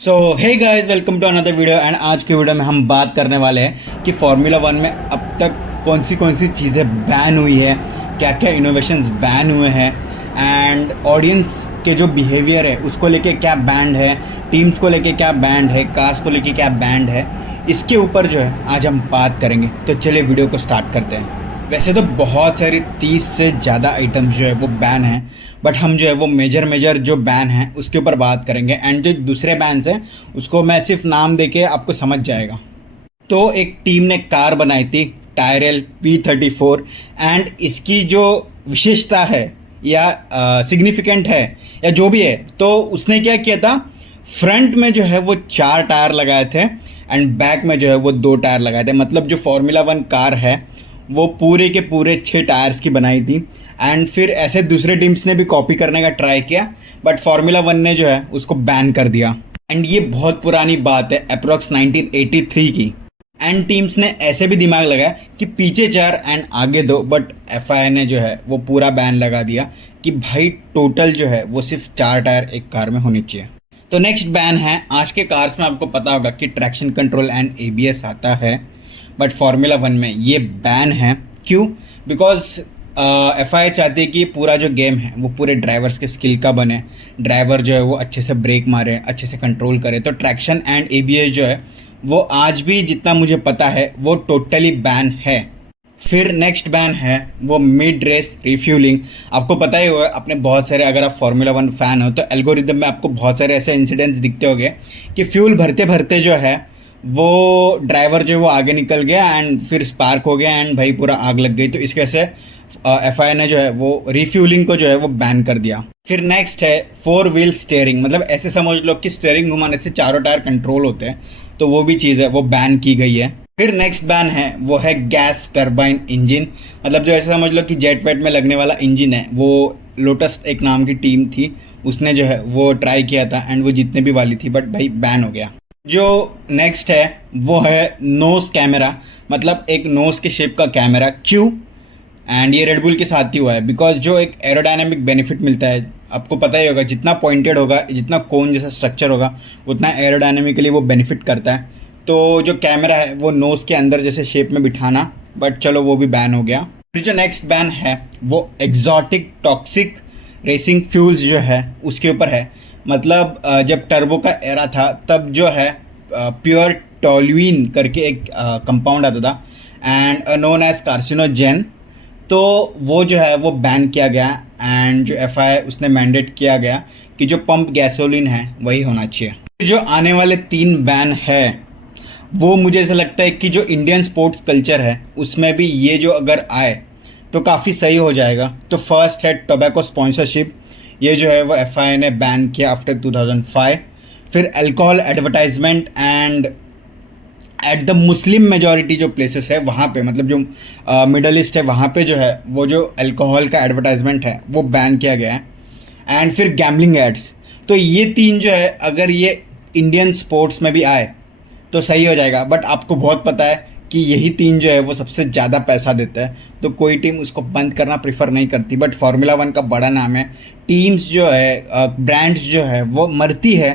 So hey guys, welcome to another video. And आज की video में हम बात करने वाले हैं कि फार्मूला वन में अब तक कौन सी चीज़ें बैन हुई है, क्या क्या इनोवेशंस बैन हुए हैं, एंड ऑडियंस के जो बिहेवियर है उसको लेके क्या बैंड है, टीम्स को लेके क्या बैंड है, कार्स को लेके क्या बैंड है, इसके ऊपर जो है आज हम बात करेंगे। तो चलिए वीडियो को स्टार्ट करते हैं। वैसे तो बहुत सारी 30 से ज़्यादा आइटम्स जो है वो बैन हैं, बट हम जो है वो मेजर जो बैन हैं उसके ऊपर बात करेंगे। एंड जो दूसरे बैन्स हैं उसको मैं सिर्फ नाम देके आपको समझ जाएगा। तो एक टीम ने कार बनाई थी टायरल P34, एंड इसकी जो विशेषता है या सिग्निफिकेंट है या जो भी है, तो उसने क्या किया था, फ्रंट में जो है वो 4 टायर लगाए थे एंड बैक में जो है वो 2 टायर लगाए थे। मतलब जो फार्मूला वन कार है वो पूरे के पूरे 6 टायर्स की बनाई थी। एंड फिर ऐसे दूसरे टीम्स ने भी कॉपी करने का ट्राई किया, बट फार्मूला वन ने जो है उसको बैन कर दिया। एंड ये बहुत पुरानी बात है, अप्रॉक्स 1983 की। एंड टीम्स ने ऐसे भी दिमाग लगाया कि पीछे 4 एंड आगे 2, बट FIA ने जो है वो पूरा बैन लगा दिया कि भाई टोटल जो है वो सिर्फ 4 टायर एक कार में होनी चाहिए। तो नेक्स्ट बैन है, आज के कार्स में आपको पता होगा कि ट्रैक्शन कंट्रोल एंड ABS आता है, बट फार्मूला वन में ये बैन है। क्यों? बिकॉज FIA चाहती है कि पूरा जो गेम है वो पूरे ड्राइवर्स के स्किल का बने, ड्राइवर जो है वो अच्छे से ब्रेक मारे, अच्छे से कंट्रोल करे। तो ट्रैक्शन एंड ABS जो है वो आज भी जितना मुझे पता है वो टोटली बैन है। फिर नेक्स्ट बैन है वो मिड रेस रिफ्यूलिंग। आपको पता ही होगा, अपने बहुत सारे, अगर आप फार्मूला वन फैन हो तो एल्गोरिदम में आपको बहुत सारे ऐसे इंसिडेंट्स दिखते होंगे कि फ्यूल भरते भरते जो है वो ड्राइवर जो है वो आगे निकल गया एंड फिर स्पार्क हो गया एंड भाई पूरा आग लग गई। तो इस वजह से FIA ने जो है वो रिफ्यूलिंग को जो है वो बैन कर दिया। फिर नेक्स्ट है 4 व्हील स्टीयरिंग। मतलब ऐसे समझ लो कि स्टीयरिंग घुमाने से चारों टायर कंट्रोल होते हैं, तो वो भी चीज़ है वो बैन की गई है। फिर नेक्स्ट बैन है वो है गैस टर्बाइन इंजन। मतलब जो ऐसे समझ लो कि जेट वेट में लगने वाला इंजन है, वो लोटस एक नाम की टीम थी, उसने जो है वो ट्राई किया था एंड वो जीतने भी वाली थी, बट भाई बैन हो गया। जो नेक्स्ट है वो है नोज कैमरा। मतलब एक नोज के शेप का कैमरा। क्यों? एंड ये रेडबुल के साथ ही हुआ है, बिकॉज जो एक एरोडायनेमिक बेनिफिट मिलता है, आपको पता ही होगा, जितना पॉइंटेड होगा, जितना कोन जैसा स्ट्रक्चर होगा, उतना एरोडायनेमिकली वो बेनिफिट करता है। तो जो कैमरा है वो नोज के अंदर जैसे शेप में बिठाना, बट चलो वो भी बैन हो गया। फिर जो नेक्स्ट बैन है वो एग्जॉटिक टॉक्सिक रेसिंग फ्यूल्स जो है उसके ऊपर है। मतलब जब टर्बो का एरा था तब जो है प्योर टॉल्यूइन करके एक कंपाउंड आता था एंड नोन एज कार्सिनोजेन, तो वो जो है वो बैन किया गया। एंड जो FIA उसने मैंडेट किया गया कि जो पंप गैसोलीन है वही होना चाहिए। जो आने वाले 3 बैन है वो मुझे ऐसा लगता है कि जो इंडियन स्पोर्ट्स कल्चर है उसमें भी ये जो अगर आए तो काफ़ी सही हो जाएगा। तो फर्स्ट है टोबैको स्पॉन्सरशिप। ये जो है वो FIA ने बैन किया आफ्टर 2005। फिर alcohol advertisement and at the Muslim majority जो प्लेसेस है वहाँ पे, मतलब जो मिडल ईस्ट है वहाँ पे जो है वो जो अल्कोहल का एडवर्टाइजमेंट है वो बैन किया गया है। एंड फिर गैम्बलिंग एड्स। तो ये 3 जो है अगर ये इंडियन स्पोर्ट्स में भी आए तो सही हो जाएगा, बट आपको बहुत पता है कि यही 3 जो है वो सबसे ज़्यादा पैसा देता है, तो कोई टीम उसको बंद करना प्रीफर नहीं करती। बट फार्मूला वन का बड़ा नाम है, टीम्स जो है, ब्रांड्स जो है वो मरती है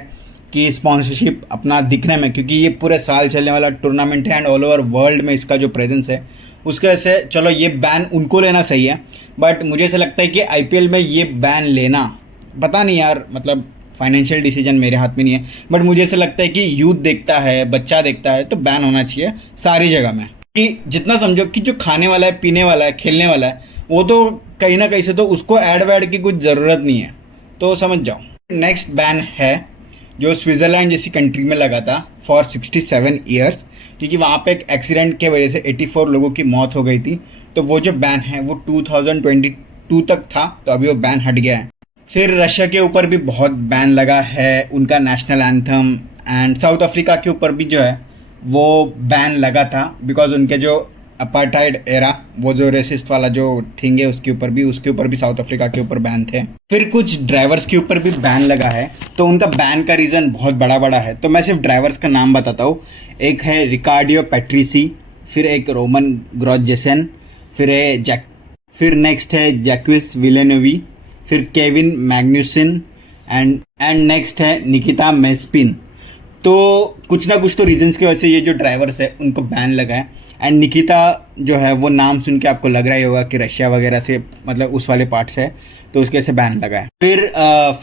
कि स्पॉन्सरशिप अपना दिखने में, क्योंकि ये पूरे साल चलने वाला टूर्नामेंट है एंड ऑल ओवर वर्ल्ड में इसका जो प्रेजेंस है उसके वजह से चलो ये बैन उनको लेना सही है। बट मुझे ऐसा लगता है कि IPL में ये बैन लेना, पता नहीं यार, मतलब फाइनेंशियल डिसीजन मेरे हाथ में नहीं है, बट मुझे ऐसा लगता है कि यूथ देखता है, बच्चा देखता है, तो बैन होना चाहिए सारी जगह में। कि जितना समझो कि जो खाने वाला है, पीने वाला है, खेलने वाला है, वो तो कहीं ना कहीं से तो उसको ऐड वैड की कुछ ज़रूरत नहीं है, तो समझ जाओ। नेक्स्ट बैन है जो स्विट्ज़रलैंड जैसी कंट्री में लगा था फॉर 67 ईयर्स, क्योंकि वहाँ पे एक एक्सीडेंट के वजह से 84 लोगों की मौत हो गई थी। तो वो जो बैन है वो 2022 तक था, तो अभी वो बैन हट गया है। फिर रशिया के ऊपर भी बहुत बैन लगा है, उनका national anthem. And south Africa के ऊपर भी जो है वो बैन लगा था, बिकॉज उनके जो अपार्टाइड एरा, वो जो रेसिस्ट वाला जो थिंग है उसके ऊपर भी साउथ अफ्रीका के ऊपर बैन थे। फिर कुछ ड्राइवर्स के ऊपर भी बैन लगा है, तो उनका बैन का रीज़न बहुत बड़ा है। तो मैं सिर्फ ड्राइवर्स का नाम बताता हूँ। एक है रिकार्डियो पैट्रिसी, फिर एक रोमन ग्रोजेसन, फिर नेक्स्ट है जैक्विस विलेनोवी, फिर केविन मैग्नुसन एंड नेक्स्ट है निकिता मेस्पिन। तो कुछ ना कुछ तो रीजंस की वजह से ये जो ड्राइवर्स है उनको बैन लगा है। एंड निकिता जो है वो नाम सुन के आपको लग रहा ही होगा कि रशिया वगैरह से मतलब उस वाले पार्ट से है, तो उसके से बैन लगा है। फिर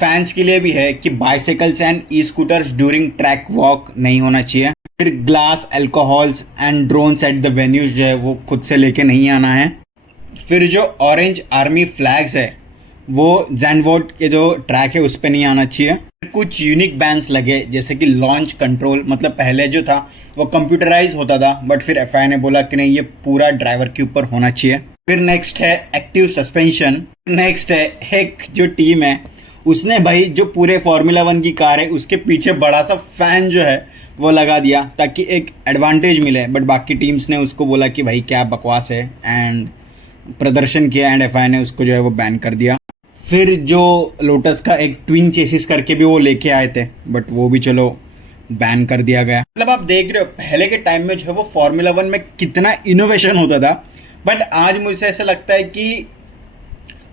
फैंस के लिए भी है कि bicycles and E scooters during track walk नहीं होना चाहिए। फिर glass, alcohols and drones at the venues जो है वो खुद से लेके नहीं आना है। फिर जो ऑरेंज आर्मी फ्लैग्स है वो जैनवोर्ट के जो ट्रैक है उस पर नहीं आना चाहिए। कुछ यूनिक बैंस लगे जैसे कि लॉन्च कंट्रोल, मतलब पहले जो था वो कंप्यूटराइज होता था, बट फिर एफआईआई ने बोला कि नहीं, ये पूरा ड्राइवर के ऊपर होना चाहिए। फिर नेक्स्ट है एक्टिव सस्पेंशन। नेक्स्ट है एक जो टीम है उसने भाई जो पूरे फार्मूला 1 की कार है उसके पीछे बड़ा सा फैन जो है वो लगा दिया ताकि एक एडवांटेज मिले, बट बाकी टीम्स ने उसको बोला कि भाई क्या बकवास है एंड प्रदर्शन किया एंड एफआईआई ने उसको जो है वो बैन कर दिया। फिर जो लोटस का एक ट्विन चेसिस करके भी वो लेके आए थे, बट वो भी चलो बैन कर दिया गया। मतलब आप देख रहे हो पहले के टाइम में जो है वो फार्मूला 1 में कितना इनोवेशन होता था, बट आज मुझे ऐसा लगता है कि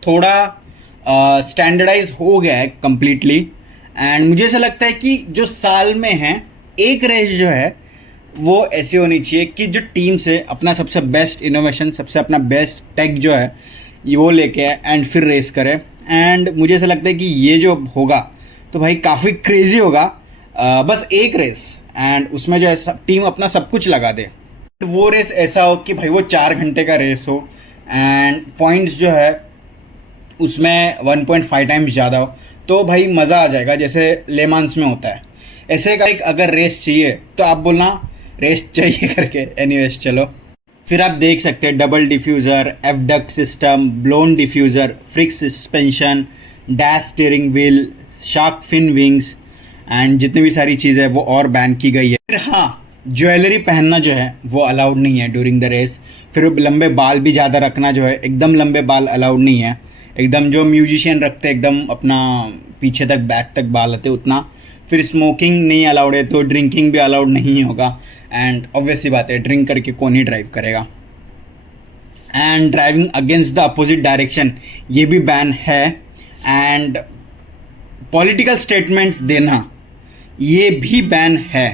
थोड़ा स्टैंडर्डाइज हो गया है कम्प्लीटली। एंड मुझे ऐसा लगता है कि जो साल में है एक रेस जो है वो ऐसी होनी चाहिए कि जो टीम से अपना सबसे बेस्ट इनोवेशन, सबसे अपना बेस्ट टेक जो है ये वो लेके आए एंड फिर रेस करे। एंड मुझे ऐसा लगता है कि ये जो होगा तो भाई काफ़ी क्रेजी होगा। बस एक रेस एंड उसमें जो है सब टीम अपना सब कुछ लगा दे। वो रेस ऐसा हो कि भाई वो 4 घंटे का रेस हो एंड पॉइंट्स जो है उसमें 1.5 टाइम्स ज़्यादा हो, तो भाई मज़ा आ जाएगा जैसे लेमांस में होता है। ऐसे का एक अगर रेस चाहिए तो आप बोलना रेस चाहिए करके। एनीवेज चलो, फिर आप देख सकते हैं double diffuser, F duct system, blown diffuser, FRICs suspension, DAS steering wheel, shark fin wings and जितनी भी सारी चीज़ें वो और बैन की गई है। फिर हाँ, ज्वेलरी पहनना जो है वो अलाउड नहीं है ड्यूरिंग द रेस। फिर लंबे बाल भी ज़्यादा रखना जो है, एकदम लंबे बाल अलाउड नहीं है। एकदम जो म्यूजिशियन रखते हैं एकदम अपना पीछे तक बैक तक बाल आते उतना। फिर स्मोकिंग नहीं अलाउड है, तो ड्रिंकिंग भी अलाउड नहीं होगा। एंड ऑब्वियस सी बात है ड्रिंक करके कौन ही ड्राइव करेगा। And driving against the opposite direction ये भी बैन है। एंड पॉलिटिकल स्टेटमेंट्स देना ये भी बैन है।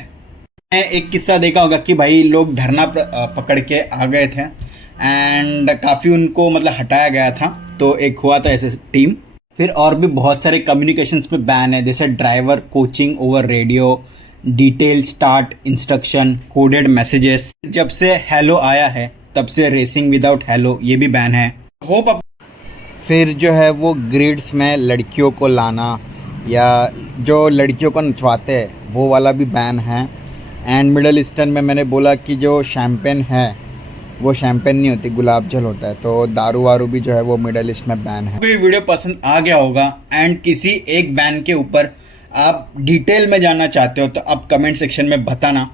मैं एक किस्सा देखा होगा कि भाई लोग धरना पकड़ के आ गए थे एंड काफ़ी उनको मतलब हटाया गया था, तो एक हुआ था ऐसे टीम। फिर और भी बहुत सारे कम्युनिकेशंस पे बैन है जैसे driver coaching over radio, detail start instruction, coded messages. जब से हेलो आया है तब से रेसिंग विदाउट हेलो ये भी बैन है। होप अब फिर जो है वो ग्रिड्स में लड़कियों को लाना या जो लड़कियों को नचवाते हैं वो वाला भी बैन है। एंड मिडल ईस्टर्न में मैंने बोला कि जो शैम्पेन है वो शैम्पेन नहीं होती, गुलाब जल होता है, तो दारू वारू भी जो है वो मिडल ईस्ट में बैन है। कोई वीडियो पसंद आ गया होगा एंड किसी एक बैन के ऊपर आप डिटेल में जानना चाहते हो तो आप कमेंट सेक्शन में बताना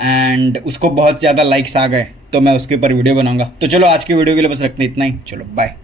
एंड उसको बहुत ज़्यादा लाइक्स आ गए तो मैं उसके ऊपर वीडियो बनाऊंगा। तो चलो आज की वीडियो के लिए बस रखते इतना ही। चलो बाय।